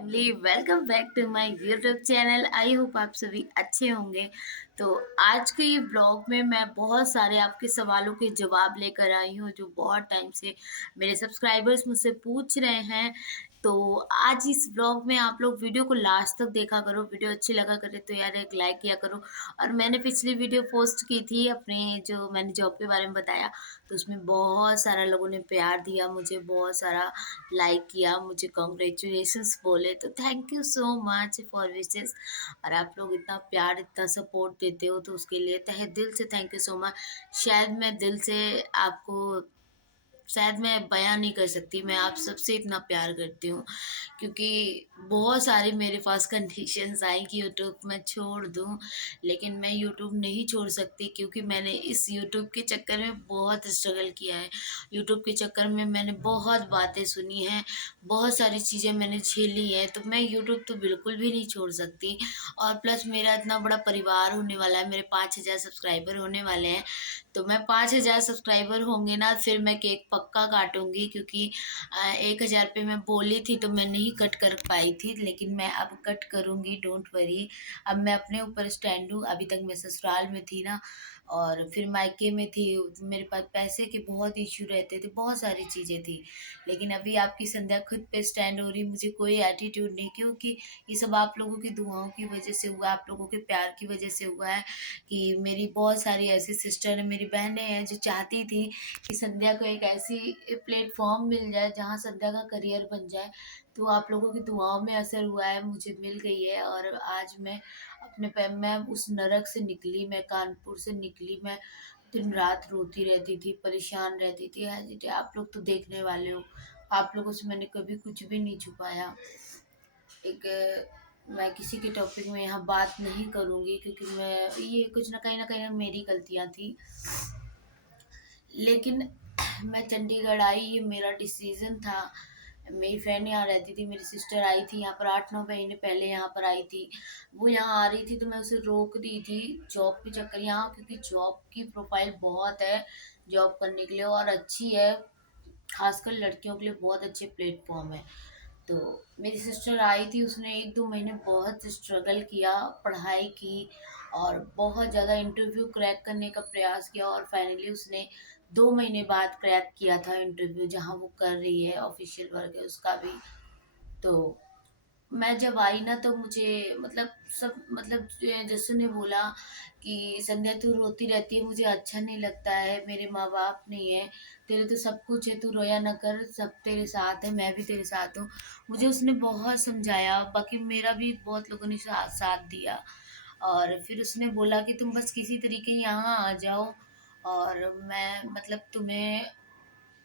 Family welcome back to my YouTube channel. I hope आप सभी अच्छे होंगे। तो आज के ये ब्लॉग में मैं बहुत सारे आपके सवालों के जवाब लेकर आई हूँ जो बहुत टाइम से मेरे सब्सक्राइबर्स मुझसे पूछ रहे हैं। तो आज इस ब्लॉग में आप लोग वीडियो को लास्ट तक देखा करो। वीडियो अच्छी लगा करे तो यार एक लाइक किया करो। और मैंने पिछली वीडियो पोस्ट की थी अपने जो मैंने जॉब के बारे में बताया, तो उसमें बहुत सारा लोगों ने प्यार दिया, मुझे बहुत सारा लाइक किया, मुझे कॉन्ग्रेचुलेशंस बोले, तो thank you so much for wishes. और आप लोग इतना प्यार इतना सपोर्ट देते हो तो उसके लिए तहे दिल से थैंक यू सो मच। शायद मैं दिल से आपको शायद मैं बयां नहीं कर सकती, मैं आप सबसे इतना प्यार करती हूँ। क्योंकि बहुत सारी मेरे पास कंडीशंस आई कि यूट्यूब मैं छोड़ दूँ, लेकिन मैं यूट्यूब नहीं छोड़ सकती क्योंकि मैंने इस यूट्यूब के चक्कर में बहुत स्ट्रगल किया है। यूट्यूब के चक्कर में मैंने बहुत बातें सुनी हैं, बहुत सारी चीज़ें मैंने झेली हैं, तो मैं यूट्यूब तो बिल्कुल भी नहीं छोड़ सकती। और प्लस मेरा इतना बड़ा परिवार होने वाला है, मेरे 5,000 सब्सक्राइबर होने वाले हैं। तो मैं 5,000 सब्सक्राइबर होंगे ना, फिर मैं केक पक्का काटूँगी क्योंकि 1,000 पे मैं बोली थी तो मैं नहीं कट कर पाई थी, लेकिन मैं अब कट करूँगी, डोंट वरी। अब मैं अपने ऊपर स्टैंड हूँ। अभी तक मैं ससुराल में थी ना, और फिर मायके में थी, मेरे पास पैसे के बहुत इश्यू रहते थे, बहुत सारी चीज़ें थी। लेकिन अभी आपकी संध्या खुद पे स्टैंड हो रही, मुझे कोई एटीट्यूड नहीं, क्योंकि ये सब आप लोगों की दुआओं की वजह से हुआ, आप लोगों के प्यार की वजह से हुआ है। कि मेरी बहुत सारी ऐसी सिस्टर है, मेरी बहनें हैं जो चाहती थी कि संध्या को एक ऐसी प्लेटफॉर्म मिल जाए जहाँ संध्या का करियर बन जाए। तो आप लोगों की दुआओं में असर हुआ है, मुझे मिल गई है। और आज मैं अपने पैर मैं उस नरक से निकली, मैं कानपुर से निकली, मैं दिन रात रोती रहती थी, परेशान रहती थी। आप लोग तो देखने वाले हो, आप लोगों से मैंने कभी कुछ भी नहीं छुपाया। एक मैं किसी के टॉपिक में यहाँ बात नहीं करूँगी क्योंकि मैं ये कुछ ना कहीं मेरी गलतियाँ थी। लेकिन मैं चंडीगढ़ आई, ये मेरा डिसीज़न था। मेरी फ्रेंड यहाँ रहती थी, मेरी सिस्टर आई थी यहाँ पर 8-9 महीने पहले यहाँ पर आई थी। वो यहाँ आ रही थी तो मैं उसे रोक दी थी जॉब के चक्कर यहाँ, क्योंकि जॉब की प्रोफ़ाइल बहुत है जॉब करने के लिए और अच्छी है। ख़ासकर लड़कियों के लिए बहुत अच्छे प्लेटफ़ॉर्म है। तो मेरी सिस्टर आई थी, उसने 1-2 महीने बहुत स्ट्रगल किया, पढ़ाई की और बहुत ज़्यादा इंटरव्यू क्रैक करने का प्रयास किया और फाइनली उसने 2 महीने बाद क्रैक किया था इंटरव्यू, जहाँ वो कर रही है, ऑफ़िशियल वर्क है उसका भी। तो मैं जब आई ना तो मुझे मतलब सब मतलब जस्सू ने बोला कि संध्या तू रोती रहती है, मुझे अच्छा नहीं लगता है, मेरे माँ बाप नहीं है, तेरे तो सब कुछ है, तू रोया ना कर, सब तेरे साथ है, मैं भी तेरे साथ हूँ। मुझे उसने बहुत समझाया, बाकी मेरा भी बहुत लोगों ने साथ दिया। और फिर उसने बोला कि तुम बस किसी तरीके यहाँ आ जाओ, और मैं मतलब तुम्हें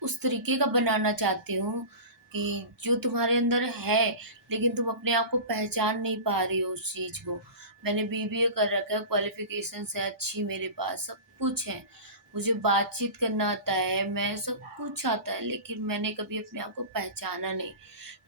उस तरीके का बनाना चाहती हूँ कि जो तुम्हारे अंदर है, लेकिन तुम अपने आप को पहचान नहीं पा रही हो उस चीज़ को। मैंने बीबीए कर रखा है, क्वालिफ़िकेशंस है अच्छी मेरे पास, सब कुछ है। मुझे बातचीत करना आता है, मैं सब कुछ आता है, लेकिन मैंने कभी अपने आप को पहचाना नहीं।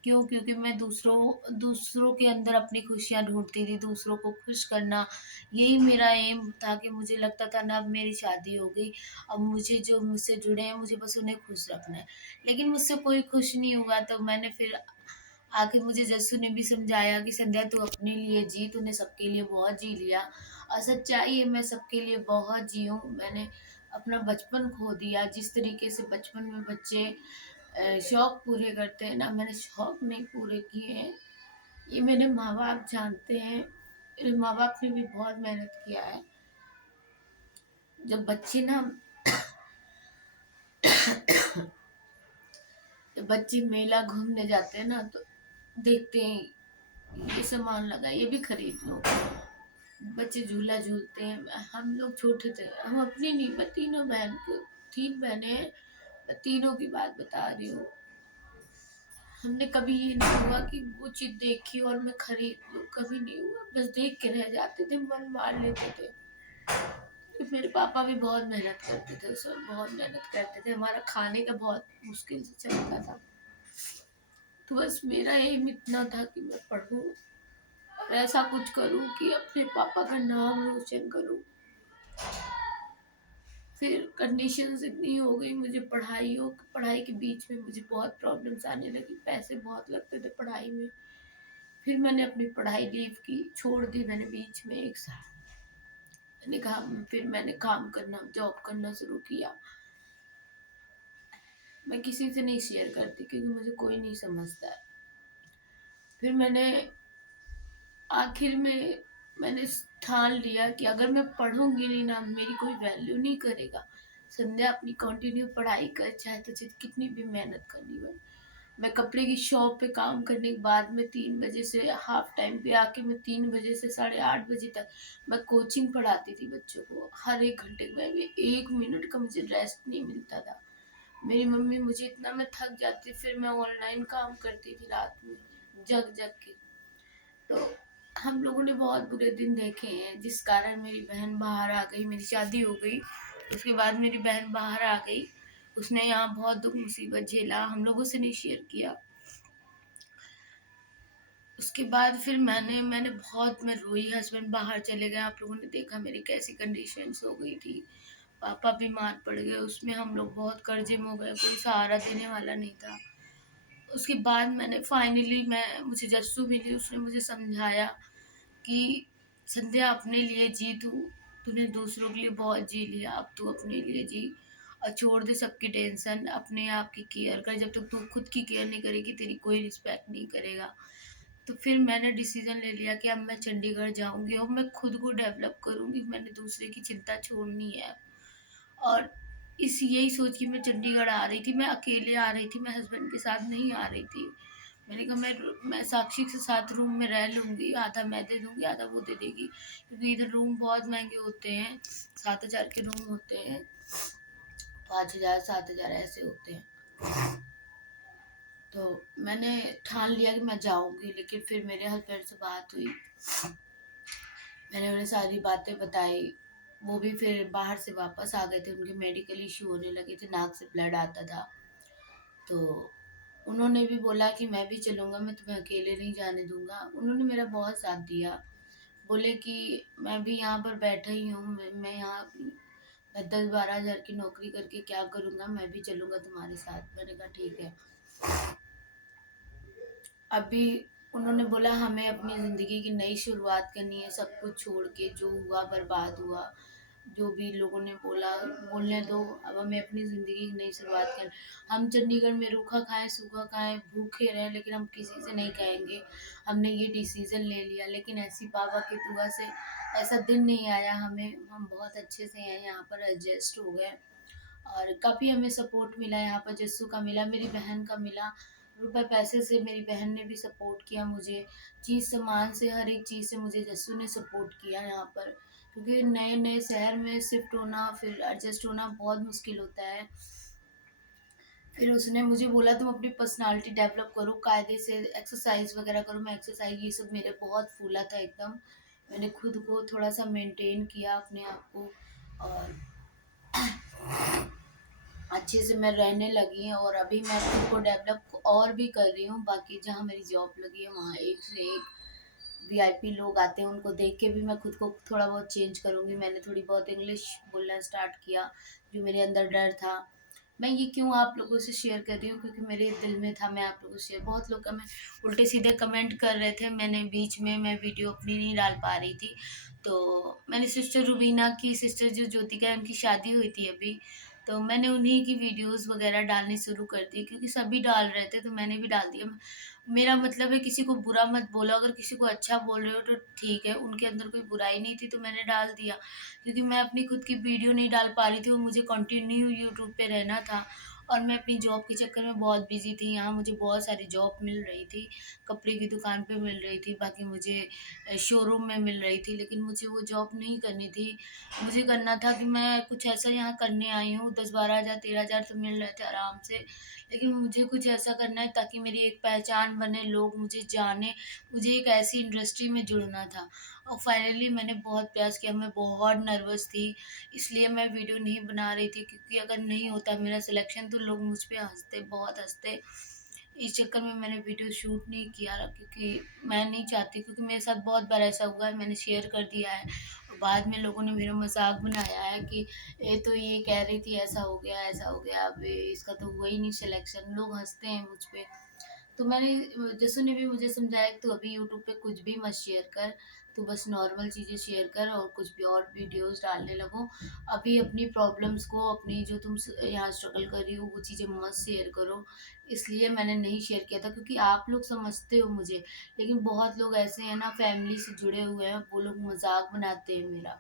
क्यों? क्योंकि मैं दूसरों के अंदर अपनी खुशियाँ ढूँढती थी, दूसरों को खुश करना, यही मेरा एम था। कि मुझे लगता था ना अब मेरी शादी हो गई, अब मुझे जो मुझसे जुड़े हैं मुझे बस उन्हें खुश रखना है। लेकिन मुझसे कोई खुश नहीं हुआ, तो मैंने फिर आखिर मुझे जस्सू ने भी समझाया कि संध्या तू अपने लिए जी, तूने सबके लिए बहुत जी लिया। और सच्चाई है, मैं सबके लिए बहुत जी हूँ। मैंने अपना बचपन खो दिया, जिस तरीके से बचपन में बच्चे शौक पूरे करते हैं ना, मैंने शौक नहीं पूरे किए हैं। ये मेरे माँ बाप जानते हैं, मेरे माँ बाप ने भी बहुत मेहनत किया है। जब बच्चे ना जब बच्चे मेला घूमने जाते हैं ना, तो देखते हैं ये सामान लगा, ये भी खरीद लो। बच्चे झूला झूलते हैं। हम लोग छोटे थे, हम अपनी नहीं, मैं तीनों बहन को 3 बहनें हैं, मैं तीनों की बात बता रही हूँ। हमने कभी ये नहीं हुआ कि वो चीज़ देखी और मैं खरीद लूँ, कभी नहीं हुआ। बस देख के रह जाते थे, मन मार लेते थे। मेरे पापा भी बहुत मेहनत करते थे, सब बहुत मेहनत करते थे, हमारा खाने का बहुत मुश्किल से चलता था। तो बस मेरा एम इतना था कि मैं पढ़ूँ और ऐसा कुछ करूँ कि अपने पापा का नाम रोशन करूँ। फिर कंडीशंस इतनी हो गई, मुझे पढ़ाई के बीच में मुझे बहुत प्रॉब्लम्स आने लगी, पैसे बहुत लगते थे पढ़ाई में। फिर मैंने अपनी पढ़ाई लीव की, छोड़ दी मैंने बीच में 1 साल। मैंने कहा फिर मैंने काम करना, जॉब करना शुरू किया। मैं किसी से नहीं शेयर करती क्योंकि मुझे कोई नहीं समझता है। फिर आखिर में मैंने ठान लिया कि अगर मैं पढ़ूंगी नहीं ना, मेरी कोई वैल्यू नहीं करेगा। संध्या अपनी कंटिन्यू पढ़ाई कर, चाहे तुझे कितनी भी मेहनत करनी पड़े। मैं कपड़े की शॉप पे काम करने के बाद में 3 बजे से हाफ टाइम पे आके मैं 3 बजे से 8:30 बजे तक मैं कोचिंग पढ़ाती थी बच्चों को। हर 1 घंटे में भी 1 मिनट का मुझे रेस्ट नहीं मिलता था। मेरी मम्मी, मुझे इतना मैं थक जाती, फिर मैं ऑनलाइन काम करती थी रात में जग जग के। तो हम लोगों ने बहुत बुरे दिन देखे हैं, जिस कारण मेरी बहन बाहर आ गई। मेरी शादी हो गई, उसके बाद मेरी बहन बाहर आ गई। उसने यहाँ बहुत दुख मुसीबत झेला, हम लोगों से नहीं शेयर किया। उसके बाद फिर मैं रोई। हस्बैंड बाहर चले गए, आप लोगों ने देखा मेरी कैसी कंडीशंस हो गई थी। पापा बीमार पड़ गए, उसमें हम लोग बहुत कर्जे में हो गए, कोई सहारा देने वाला नहीं था। उसके बाद मैंने फाइनली मैं मुझे जस्सू मिली, उसने मुझे समझाया कि संध्या अपने लिए जी, तूने दूसरों के लिए बहुत जी लिया, अब तू अपने लिए जी और छोड़ दे सबकी टेंशन, अपने आप की केयर कर। जब तक तू खुद की केयर नहीं करेगी, तेरी कोई रिस्पेक्ट नहीं करेगा। तो फिर मैंने डिसीजन ले लिया कि अब मैं चंडीगढ़ जाऊंगी और मैं खुद को डेवलप करूंगी। मैंने दूसरे की चिंता छोड़नी है। और यही सोच के मैं चंडीगढ़ आ रही थी। मैं अकेले आ रही थी, मैं हस्बैंड के साथ नहीं आ रही थी। मैंने कहा मैं साक्षी के साथ रूम में रह लूँगी, आधा मैं दे दूँगी, आधा वो दे देगी, क्योंकि इधर रूम बहुत महंगे होते हैं। 7,000 के रूम होते हैं, 5,000 7,000 ऐसे होते हैं। तो मैंने ठान लिया कि मैं जाऊँगी, लेकिन फिर मेरे हस्बैंड से बात हुई, मैंने उन्हें सारी बातें बताई। वो भी फिर बाहर से वापस आ गए थे, उनके मेडिकल इशू होने लगे थे, नाक से ब्लड आता था। तो उन्होंने भी बोला कि मैं भी चलूँगा, मैं तुम्हें अकेले नहीं जाने दूँगा। उन्होंने मेरा बहुत साथ दिया। बोले कि मैं भी यहाँ पर बैठा ही हूँ, मैं यहाँ मैं 10-12 हज़ार की नौकरी करके क्या करूँगा, मैं भी चलूँगा तुम्हारे साथ। मैंने कहा ठीक है। अभी उन्होंने बोला हमें अपनी ज़िंदगी की नई शुरुआत करनी है, सब कुछ छोड़ के, जो हुआ बर्बाद हुआ, जो भी लोगों ने बोला बोलने दो, अब हमें अपनी ज़िंदगी की नई शुरुआत कर। हम चंडीगढ़ में रूखा खाएं सूखा खाएं भूखे रहें, लेकिन हम किसी से नहीं कहेंगे। हमने ये डिसीज़न ले लिया। लेकिन ऐसी पापा की दुआ से ऐसा दिन नहीं आया हमें, हम बहुत अच्छे से हैं, यहाँ पर एडजस्ट हो गए। और काफ़ी हमें सपोर्ट मिला यहाँ पर, जस्सू का मिला, मेरी बहन का मिला। रुपए पैसे से मेरी बहन ने भी सपोर्ट किया मुझे, चीज़ सामान से, हर एक चीज़ से मुझे जस्सू ने सपोर्ट किया यहाँ पर। क्योंकि नए नए शहर में शिफ्ट होना, फिर एडजस्ट होना बहुत मुश्किल होता है। फिर उसने मुझे बोला तुम अपनी पर्सनालिटी डेवलप करो, कायदे से एक्सरसाइज वगैरह करो। मैं एक्सरसाइज ये सब मेरे बहुत फूला था एकदम। मैंने खुद को थोड़ा सा मेंटेन किया अपने आप को, और अच्छे से मैं रहने लगी। और अभी मैं खुद को डेवलप और भी कर रही हूँ। बाकी जहाँ मेरी जॉब लगी है वहाँ एक से एक वीआईपी लोग आते हैं, उनको देख के भी मैं खुद को थोड़ा बहुत चेंज करूँगी। मैंने थोड़ी बहुत इंग्लिश बोलना स्टार्ट किया, जो मेरे अंदर डर था। मैं ये क्यों आप लोगों से शेयर कर रही हूँ, क्योंकि मेरे दिल में था, मैं आप लोगों से शेयर। बहुत लोग कमेंट उल्टे सीधे कमेंट कर रहे थे। मैंने बीच में मैं वीडियो अपनी नहीं डाल पा रही थी, तो मैंने सिस्टर रुबीना की, सिस्टर जो ज्योतिका है, उनकी शादी हुई थी अभी, तो मैंने उन्हीं की वीडियोस वगैरह डालनी शुरू कर दी, क्योंकि सभी डाल रहे थे तो मैंने भी डाल दिया। मेरा मतलब है किसी को बुरा मत बोलो, अगर किसी को अच्छा बोल रहे हो तो ठीक है, उनके अंदर कोई बुराई नहीं थी तो मैंने डाल दिया। क्योंकि मैं अपनी खुद की वीडियो नहीं डाल पा रही थी, वो मुझे कंटिन्यू यूट्यूब पे रहना था। और मैं अपनी जॉब के चक्कर में बहुत बिजी थी। यहाँ मुझे बहुत सारी जॉब मिल रही थी, कपड़े की दुकान पे मिल रही थी, बाकी मुझे शोरूम में मिल रही थी, लेकिन मुझे वो जॉब नहीं करनी थी। मुझे करना था कि मैं कुछ ऐसा यहाँ करने आई हूँ, 10-12 हज़ार 13 हज़ार तो मिल रहे थे आराम से, लेकिन मुझे कुछ ऐसा करना है ताकि मेरी एक पहचान बने, लोग मुझे जाने। मुझे एक ऐसी इंडस्ट्री में जुड़ना था। और फाइनली मैंने बहुत प्रयास किया, मैं बहुत नर्वस थी, इसलिए मैं वीडियो नहीं बना रही थी, क्योंकि अगर नहीं होता मेरा सिलेक्शन तो लोग मुझ पे हंसते, बहुत हंसते। इस चक्कर में मैंने वीडियो शूट नहीं किया, क्योंकि मैं नहीं चाहती, क्योंकि मेरे साथ बहुत बार ऐसा हुआ है, मैंने शेयर कर दिया है और बाद में लोगों ने मेरा मजाक बनाया है कि ये तो ये कह रही थी ऐसा हो गया ऐसा हो गया, अब इसका तो हुआ ही नहीं सिलेक्शन। लोग हंसते हैं मुझ पे। तो मैंने जसू ने भी मुझे समझाया कि तू अभी यूट्यूब पे कुछ भी मत शेयर कर, तू बस नॉर्मल चीज़ें शेयर कर और कुछ भी और वीडियोस डालने लगो। अभी अपनी प्रॉब्लम्स को, अपनी जो तुम यहाँ स्ट्रगल कर रही हो वो चीज़ें मत शेयर करो। इसलिए मैंने नहीं शेयर किया था, क्योंकि आप लोग समझते हो मुझे, लेकिन बहुत लोग ऐसे हैं ना फैमिली से जुड़े हुए हैं, वो लोग मजाक बनाते हैं मेरा।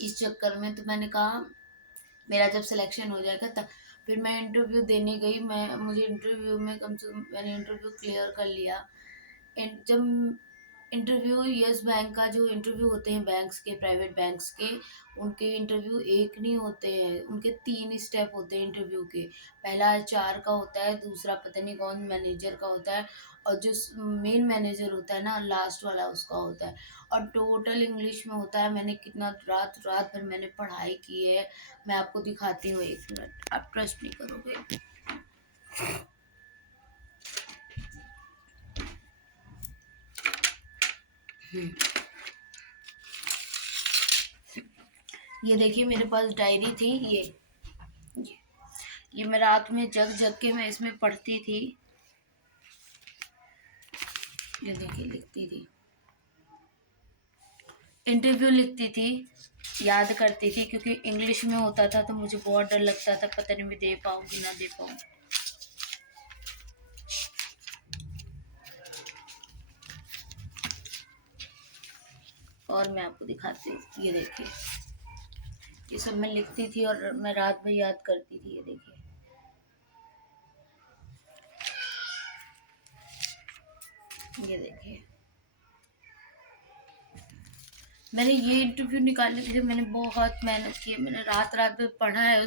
इस चक्कर में तो मैंने कहा मेरा जब सिलेक्शन हो जाएगा तब फिर मैं इंटरव्यू देने गई। मैं मुझे इंटरव्यू में कम से कम मैंने इंटरव्यू क्लियर कर लिया। जब इंटरव्यू यस बैंक का जो इंटरव्यू होते हैं बैंक्स के, प्राइवेट बैंक्स के, उनके इंटरव्यू एक नहीं होते हैं, उनके 3 स्टेप होते हैं इंटरव्यू के। पहला एचआर का होता है, दूसरा पता नहीं कौन मैनेजर का होता है, और जो मेन मैनेजर होता है ना लास्ट वाला उसका होता है। और टोटल इंग्लिश में होता है। मैंने कितना रात रात भर मैंने पढ़ाई की है। मैं आपको दिखाती हूँ, 1 मिनट, आप ट्रस्ट नहीं करोगे। ये देखिए मेरे पास डायरी थी, ये ये मैं रात में जग जग के मैं इसमें पढ़ती थी। ये देखिए लिखती थी, इंटरव्यू लिखती थी, याद करती थी, क्योंकि इंग्लिश में होता था तो मुझे बहुत डर लगता था, पता नहीं मैं दे पाऊंगी ना दे पाऊँ। और मैं आपको दिखाती हूँ, ये देखिए ये सब मैं लिखती थी और मैं रात भर याद करती थी। ये देखिए, ये देखिए मैंने ये इंटरव्यू निकालने के लिए मैंने बहुत मेहनत की है। मैंने रात रात भर पढ़ा है।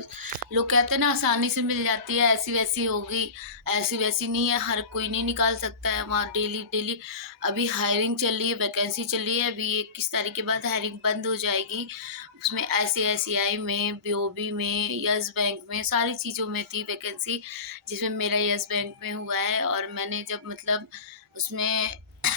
लोग कहते हैं ना आसानी से मिल जाती है, ऐसी वैसी होगी, ऐसी वैसी नहीं है, हर कोई नहीं निकाल सकता है वहाँ। डेली डेली अभी हायरिंग चल रही है, वैकेंसी चल रही है। अभी 21 तारीख के बाद हायरिंग बंद हो जाएगी। उसमें ICICI में, BOB में, यस बैंक में, सारी चीज़ों में थी वैकेंसी, जिसमें मेरा यस बैंक में हुआ है। और मैंने जब मतलब उसमें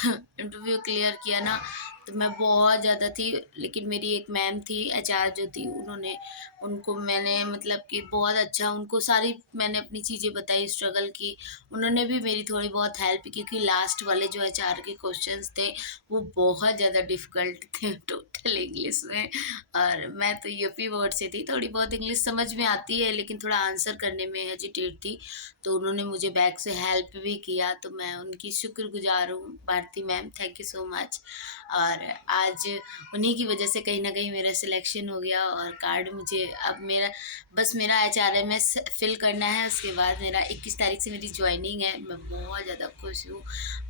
इंटरव्यू क्लियर किया ना, तो मैं बहुत ज़्यादा थी। लेकिन मेरी एक मैम थी, एचआर जो थी, उन्होंने उनको मैंने मतलब कि बहुत अच्छा, उनको सारी मैंने अपनी चीज़ें बताई, स्ट्रगल की। उन्होंने भी मेरी थोड़ी बहुत हेल्प की, क्योंकि लास्ट वाले जो एचआर के क्वेश्चंस थे वो बहुत ज़्यादा डिफ़िकल्ट थे टोटल इंग्लिश में। और मैं तो यूपी बोर्ड से थी, थोड़ी बहुत इंग्लिश समझ में आती है, लेकिन थोड़ा आंसर करने में हेजिटेट थी। तो उन्होंने मुझे बैक से हेल्प भी किया, तो मैं उनकी शुक्रगुज़ार हूँ। Bharti ma'am, thank you so much. और आज उन्हीं की वजह से कहीं न कहीं मेरा सिलेक्शन हो गया, और कार्ड मुझे अब मेरा बस मेरा HRMS फिल करना है। उसके बाद मेरा 21 तारीख से मेरी जॉइनिंग है। मैं बहुत ज़्यादा खुश हूँ,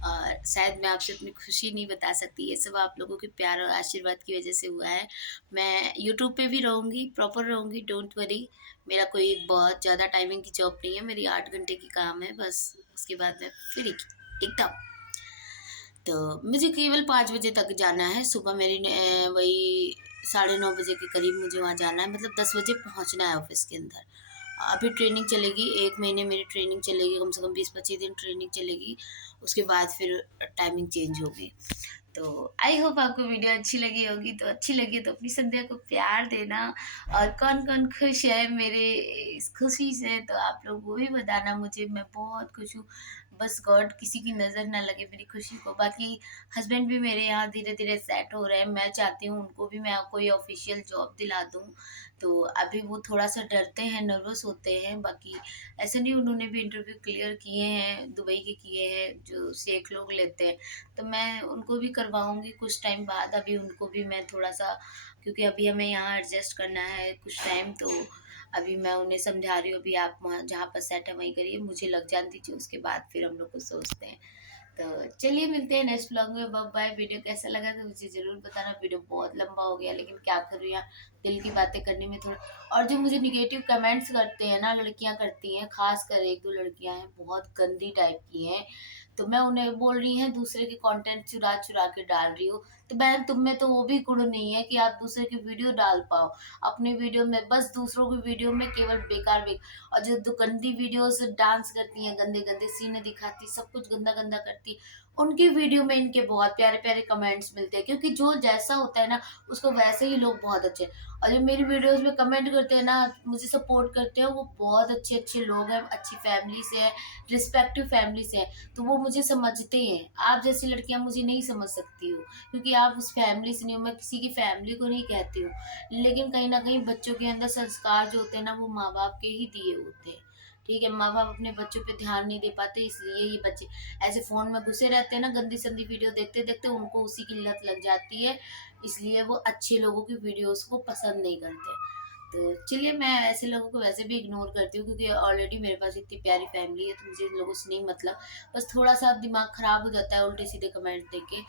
और शायद मैं आपसे अपनी खुशी नहीं बता सकती। ये सब आप लोगों के प्यार और आशीर्वाद की वजह से हुआ है। मैं यूट्यूब पे भी रहूँगी, प्रॉपर रहूँगी, डोंट वरी। मेरा कोई बहुत ज़्यादा टाइमिंग की जॉब नहीं है, मेरी 8 घंटे की काम है बस। उसके बाद मैं फ्री एकदम। तो मुझे केवल 5 बजे तक जाना है। सुबह मेरी वही 9:30 बजे के करीब मुझे वहाँ जाना है, मतलब 10 बजे पहुँचना है ऑफ़िस के अंदर। अभी ट्रेनिंग चलेगी, 1 महीने मेरी ट्रेनिंग चलेगी, कम से कम 20-25 दिन ट्रेनिंग चलेगी। उसके बाद फिर टाइमिंग चेंज होगी। तो आई होप आपको वीडियो अच्छी लगी होगी। तो अच्छी लगी तो अपनी संध्या को प्यार देना, और कौन-कौन खुश है मेरे इस खुशी से, तो आप लोग वो भी बताना मुझे। मैं बहुत खुश हूँ। बस गॉड किसी की नज़र ना लगे मेरी खुशी को। बाकी हस्बैंड भी मेरे यहाँ धीरे-धीरे सेट हो रहे हैं। मैं चाहती हूँ उनको भी मैं कोई ऑफ़िशियल जॉब दिला दूँ। तो अभी वो थोड़ा-सा डरते हैं, नर्वस होते हैं। बाकी ऐसा नहीं, उन्होंने भी इंटरव्यू क्लियर किए हैं, दुबई के किए हैं, जो सेठ लोग लेते हैं। तो मैं उनको भी करवाऊँगी कुछ टाइम बाद। अभी उनको भी मैं थोड़ा-सा, क्योंकि अभी हमें यहाँ एडजस्ट करना है कुछ टाइम, तो अभी मैं उन्हें समझा रही हूँ, अभी आप वहाँ जहाँ पर सेट है वहीं करिए, मुझे लग जाने दीजिए, उसके बाद फिर हम लोग कुछ सोचते हैं। तो चलिए मिलते हैं नेक्स्ट व्लॉग में। Bye bye. वीडियो कैसा लगा तो मुझे ज़रूर बताना। वीडियो बहुत लंबा हो गया, लेकिन क्या करूँ यार, दिल की बातें करने में थोड़ा। और जो मुझे नेगेटिव कमेंट्स करते हैं ना, लड़कियाँ करती हैं, ख़ासकर 1-2 लड़कियाँ हैं, बहुत गंदी टाइप की हैं। तो मैं उन्हें बोल रही हैं दूसरे के कंटेंट चुरा-चुरा के डाल रही हो। तो बहन, तुम में तो वो भी गुण नहीं है कि आप दूसरे की वीडियो डाल पाओ। अपनी वीडियो में बस, दूसरों की वीडियो में केवल बेकार और जो गंदी वीडियोज़ डांस करती हैं, गंदे-गंदे सीने दिखाती, सब कुछ गंदा-गंदा करती, उनकी वीडियो में इनके बहुत प्यारे-प्यारे कमेंट्स मिलते हैं, क्योंकि जो जैसा होता है ना, उसको वैसे ही लोग बहुत अच्छे, और जो मेरी वीडियोज़ में कमेंट करते हैं ना, मुझे सपोर्ट करते हैं, वो बहुत अच्छे-अच्छे लोग हैं, अच्छी फैमिली से हैं, रिस्पेक्टिव फैमिली से हैं, तो वो मुझे समझते हैं। आप जैसी लड़कियाँ मुझे नहीं समझ सकती हो, क्योंकि आप उस फैमिली से नहीं हो, मैं किसी की फैमिली को नहीं कहती हूँ। लेकिन कहीं न कहीं बच्चों के अंदर संस्कार जो होते हैं ना, वो माँ-बाप के ही दिए होते हैं। ठीक है, माँ-बाप अपने बच्चों पे ध्यान नहीं दे पाते, इसलिए ये बच्चे ऐसे फ़ोन में घुसे रहते हैं ना, गंदी-संदी वीडियो देखते-देखते उनको उसी की लत लग जाती है, इसलिए वो अच्छे लोगों की वीडियोज़ को पसंद नहीं करते। तो चलिए, मैं ऐसे लोगों को वैसे भी इग्नोर करती हूँ, क्योंकि ऑलरेडी मेरे पास इतनी प्यारी फैमिली है, तो मुझे इन लोगों से नहीं मतलब। बस थोड़ा-सा दिमाग खराब हो जाता है उल्टे-सीधे कमेंट देख के।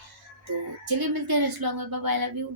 तो चलिए, मिलते हैं नेक्स्ट व्लॉग में। Bye bye, love you.